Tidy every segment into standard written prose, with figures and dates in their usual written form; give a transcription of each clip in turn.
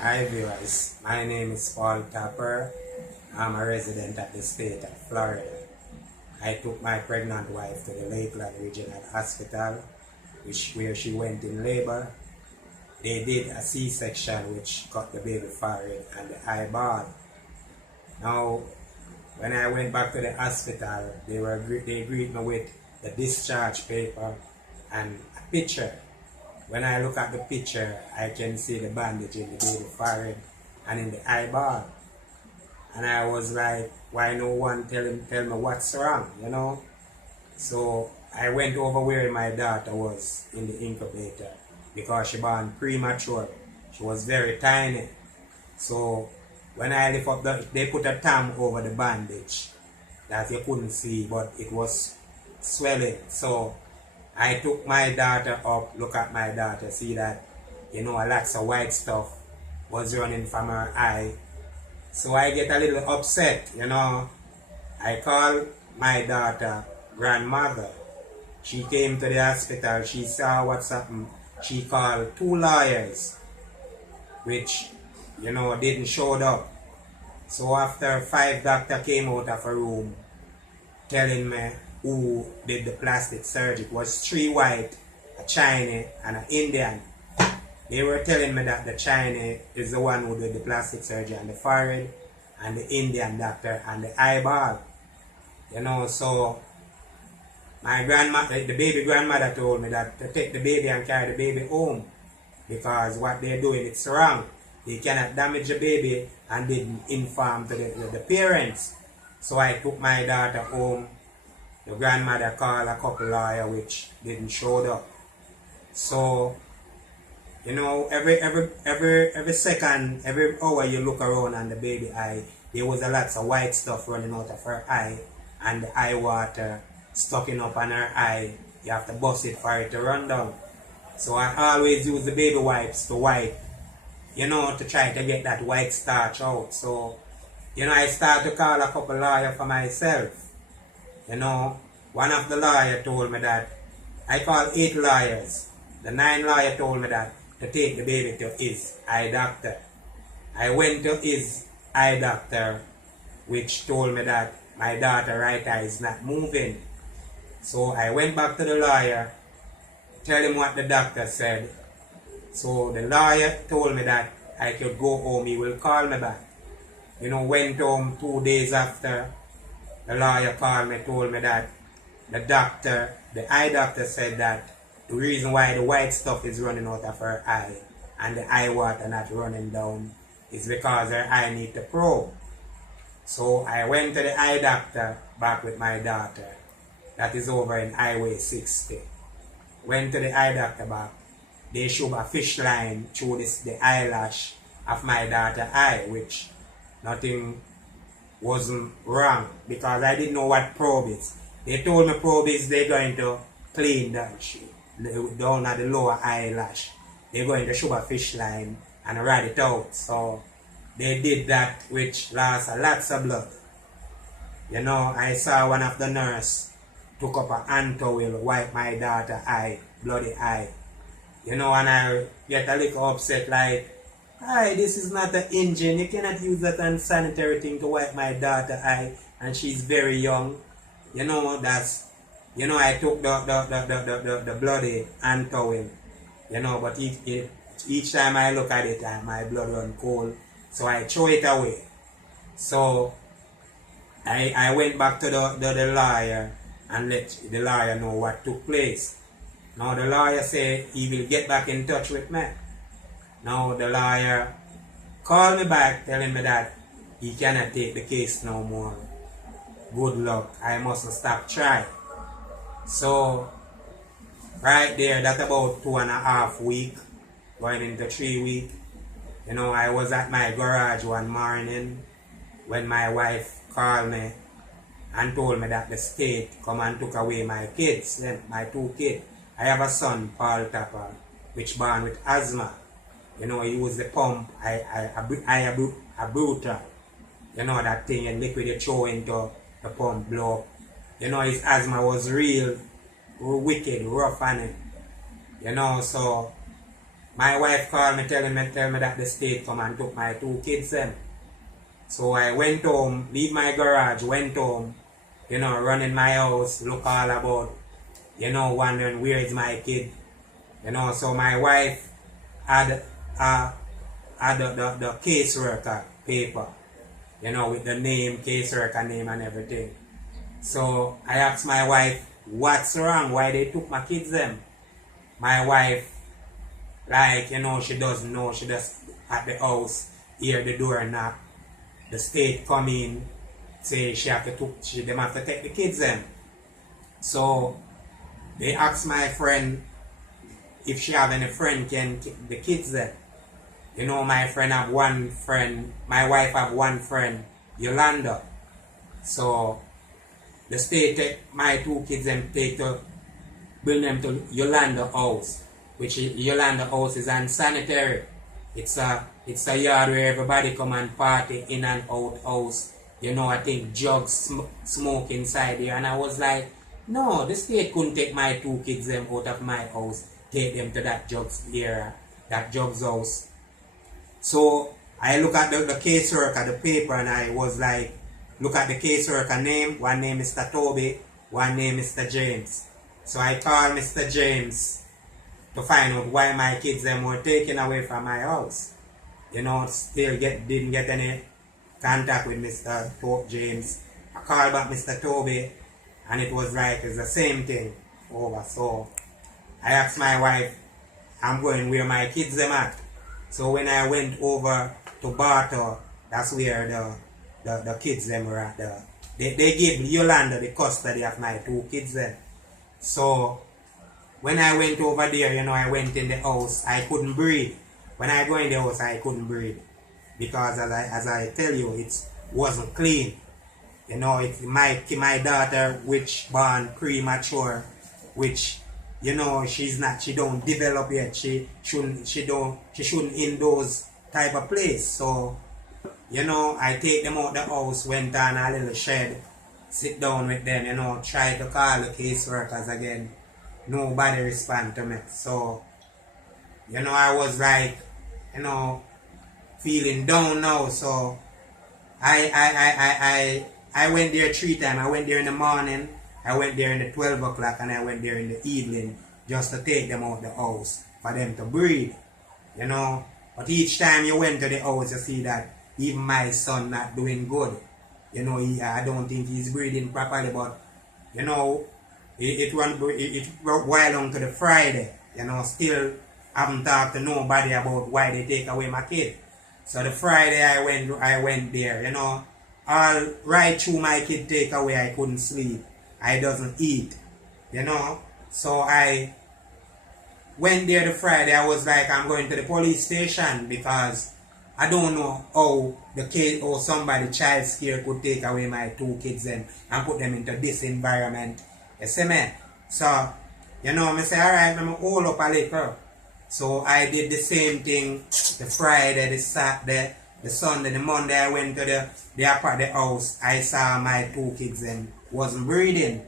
Hi viewers, my name is Paul Tapper. I'm a resident of the state of Florida. I took my pregnant wife to the Lakeland Regional Hospital, where she went in labor. They did a C-section which cut the baby forehead and the eyeball. Now, when I went back to the hospital, they greeted me with the discharge paper and a picture. When I look at the picture, I can see the bandage in the baby forehead and in the eyeball. And I was like, why no one tell me what's wrong, you know? So I went over where my daughter was in the incubator because she born premature. She was very tiny. So when I lift up they put a tam over the bandage that you couldn't see, but it was swelling. So I took my daughter up, look at my daughter, see that, lots of white stuff was running from her eye. So I get a little upset, I called my daughter grandmother. She came to the hospital, she saw what's happened. She called 2 lawyers, which, didn't show up. So after 5 doctors came out of a room telling me who did the plastic surgery. It was 3 white, a Chinese, and an Indian. They were telling me that the Chinese is the one who did the plastic surgery on the forehead, and the Indian doctor on the eyeball. So my grandmother, the baby grandmother told me that to take the baby and carry the baby home because what they're doing, it's wrong. They cannot damage the baby and didn't inform to the parents. So I took my daughter home. The grandmother called a couple lawyers which didn't show up. So, every second, every hour you look around on the baby eye, there was a lots of white stuff running out of her eye and the eye water stocking up on her eye. You have to bust it for it to run down. So I always use the baby wipes to wipe, to try to get that white starch out. So, I start to call a couple lawyers for myself. One of the lawyers told me that I called 8 lawyers. The 9 lawyer told me that to take the baby to his eye doctor. I went to his eye doctor, which told me that my daughter's right eye is not moving. So I went back to the lawyer, tell him what the doctor said. So the lawyer told me that I could go home, he will call me back. Went home 2 days after. The lawyer called me, told me that the eye doctor said that the reason why the white stuff is running out of her eye and the eye water not running down is because her eye need to probe. So I went to the eye doctor back with my daughter. That is over in Highway 60. Went to the eye doctor back. They showed a fish line through the eyelash of my daughter's eye, which nothing wasn't wrong because I didn't know what probe is. They told me probe is they're going to clean down at the lower eyelash. They're going to show a fish line and ride it out. So they did that, which lost lots of blood. I saw one of the nurse took up a hand towel, wipe my daughter's eye, bloody eye. And I get a little upset like, hi, this is not an engine. You cannot use that unsanitary thing to wipe my daughter's eye, and she's very young. I took the bloody hand towel, but each time I look at it, my blood run cold, so I throw it away. So I went back to the lawyer and let the lawyer know what took place. Now the lawyer said he will get back in touch with me. Now the lawyer called me back telling me that he cannot take the case no more. Good luck, I mustn't stop trying. So right there, that's about 2.5 weeks, going into 3 weeks. I was at my garage one morning when my wife called me and told me that the state come and took away my kids, my 2 kids. I have a son, Paul Tapper, which born with asthma. He used the pump, I brutal. That thing and liquid you throw into the pump blow up. His asthma was real wicked, rough on it. So my wife called me, tell me that the state come and took my 2 kids them. So I went home, leave my garage, went home, run in my house, look all about, wondering where is my kid. So my wife had the caseworker paper, with the name, caseworker name and everything. So I asked my wife, what's wrong? Why they took my kids them? My wife, she doesn't know. She just at the house, hear the door knock. The state come in, say them have to take the kids them. So they asked my friend if she have any friend can take the kids them. My friend have one friend, my wife have one friend, Yolanda. So the state take my 2 kids and bring them to Yolanda house, which Yolanda house is unsanitary. It's a yard where everybody come and party in and out house. I think jugs smoke inside there, and I was like, no, the state couldn't take my 2 kids them out of my house, take them to that jugs area, that jugs house. So I look at the caseworker, the paper, and I was like, look at the caseworker name. One name is Mr. Toby, one name is Mr. James. So I called Mr. James to find out why my kids them were taken away from my house. Still didn't get any contact with Mr. James. I called back Mr. Toby, and it was like it's the same thing over. So I asked my wife, I'm going where my kids them at. So when I went over to Bartow, that's where the kids them were at. They gave Yolanda the custody of my 2 kids then. So when I went over there, I went in the house, I couldn't breathe. When I go in the house, I couldn't breathe. Because as I tell you, it wasn't clean. It's my daughter, which born premature, which she don't develop yet. She shouldn't in those type of place. So I take them out the house, went on a little shed, sit down with them, try to call the caseworkers again. Nobody respond to me. So I was like, feeling down now. So I went there 3 times. I went there in the morning, I went there in the 12 o'clock, and I went there in the evening just to take them out the house for them to breathe. But each time you went to the house, you see that even my son not doing good. I don't think he's breathing properly, but it while on to the Friday. Still haven't talked to nobody about why they take away my kid. So the Friday I went there, all right through my kid take away, I couldn't sleep. I doesn't eat, So I went there the Friday. I was like, I'm going to the police station because I don't know how the kid or somebody child scare could take away my 2 kids and put them into this environment. You see me? So, I say, alright, I'm hold up a little. So I did the same thing the Friday, the Saturday, the Sunday, the Monday. I went to the house. I saw my 2 kids and wasn't breathing.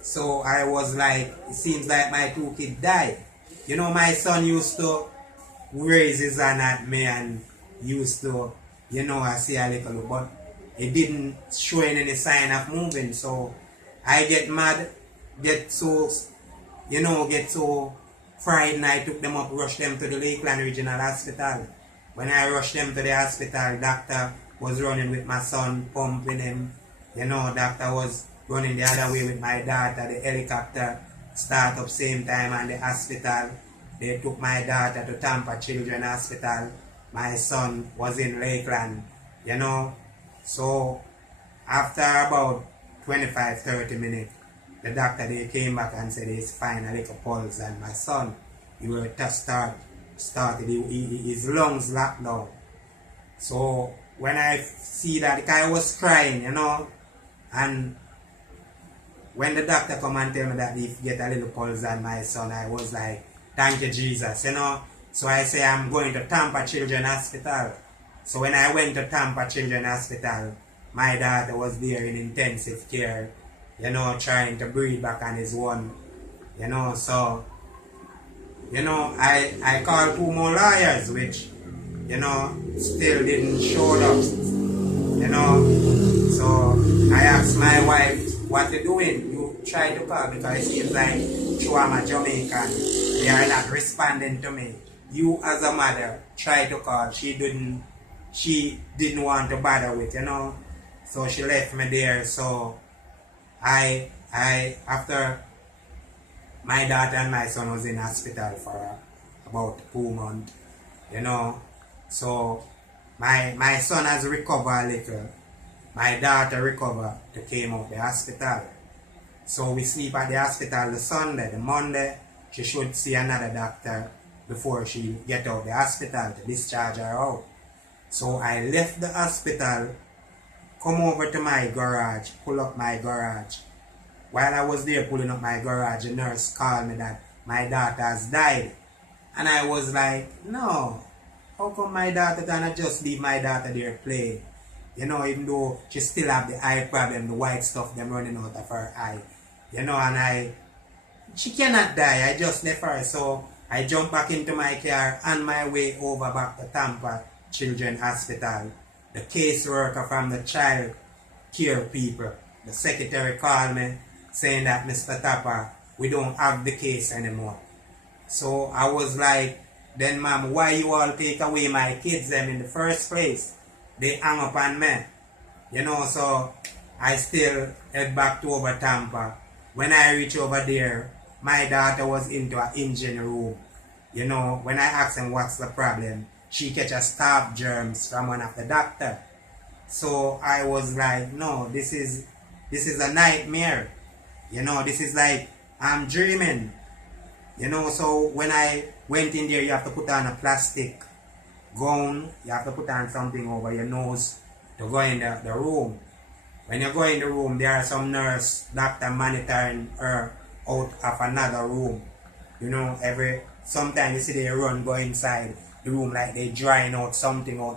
So I was like, it seems like my 2 kids died. My son used to raise his hand at me and used to, I see a little look, but it didn't show any sign of moving. So I get mad, get so frightened. I took them up, rushed them to the Lakeland Regional Hospital. When I rushed them to the hospital, doctor was running with my son, pumping him. Doctor was running the other way with my daughter. The helicopter start up same time and the hospital. They took my daughter to Tampa Children's Hospital. My son was in Lakeland, So after about 25-30 minutes, the doctor they came back and said he's fine, a little pulse, and my son, he will started his lungs locked down. So when I see that, the guy was crying, and when the doctor come and tell me that he get a little pulse on my son, I was like, thank you, Jesus, So I say, I'm going to Tampa Children's Hospital. So when I went to Tampa Children's Hospital, my daughter was there in intensive care, trying to breathe back on his own, So I called 2 more lawyers, which, still didn't show up. So I asked my wife, what you doing? You try to call, because it seems like through I'm a Jamaican, they are not responding to me. You as a mother try to call. She didn't want to bother with, So she left me there. So I after my daughter and my son was in hospital for about 2 months, So my son has recovered a little. My daughter recovered to came out the hospital. So we sleep at the hospital the Sunday. The Monday, she should see another doctor before she get out the hospital to discharge her out. So I left the hospital, come over to my garage, pull up my garage. While I was there pulling up my garage, the nurse called me that my daughter has died. And I was like, no, how come my daughter cannot just leave my daughter there playing? Even though she still have the eye problem, the white stuff them running out of her eye. And she cannot die. I just left her. So I jumped back into my car on my way over back to Tampa Children's Hospital. The caseworker from the child care people, the secretary called me saying that, Mr. Tapper, we don't have the case anymore. So I was like, then ma'am, why you all take away my kids them in the first place? They hung up on me. So I still head back to over Tampa. When I reach over there, my daughter was into an engine room. When I asked him what's the problem, she catch a staph germs from one of the doctor. So I was like, no, this is a nightmare. This is like I'm dreaming. So when I went in there, you have to put on a plastic gown. You have to put on something over your nose to go in the room. When you go in the room, there are some nurse, doctor monitoring her out of another room. Sometimes you see they run go inside the room like they drying out something out.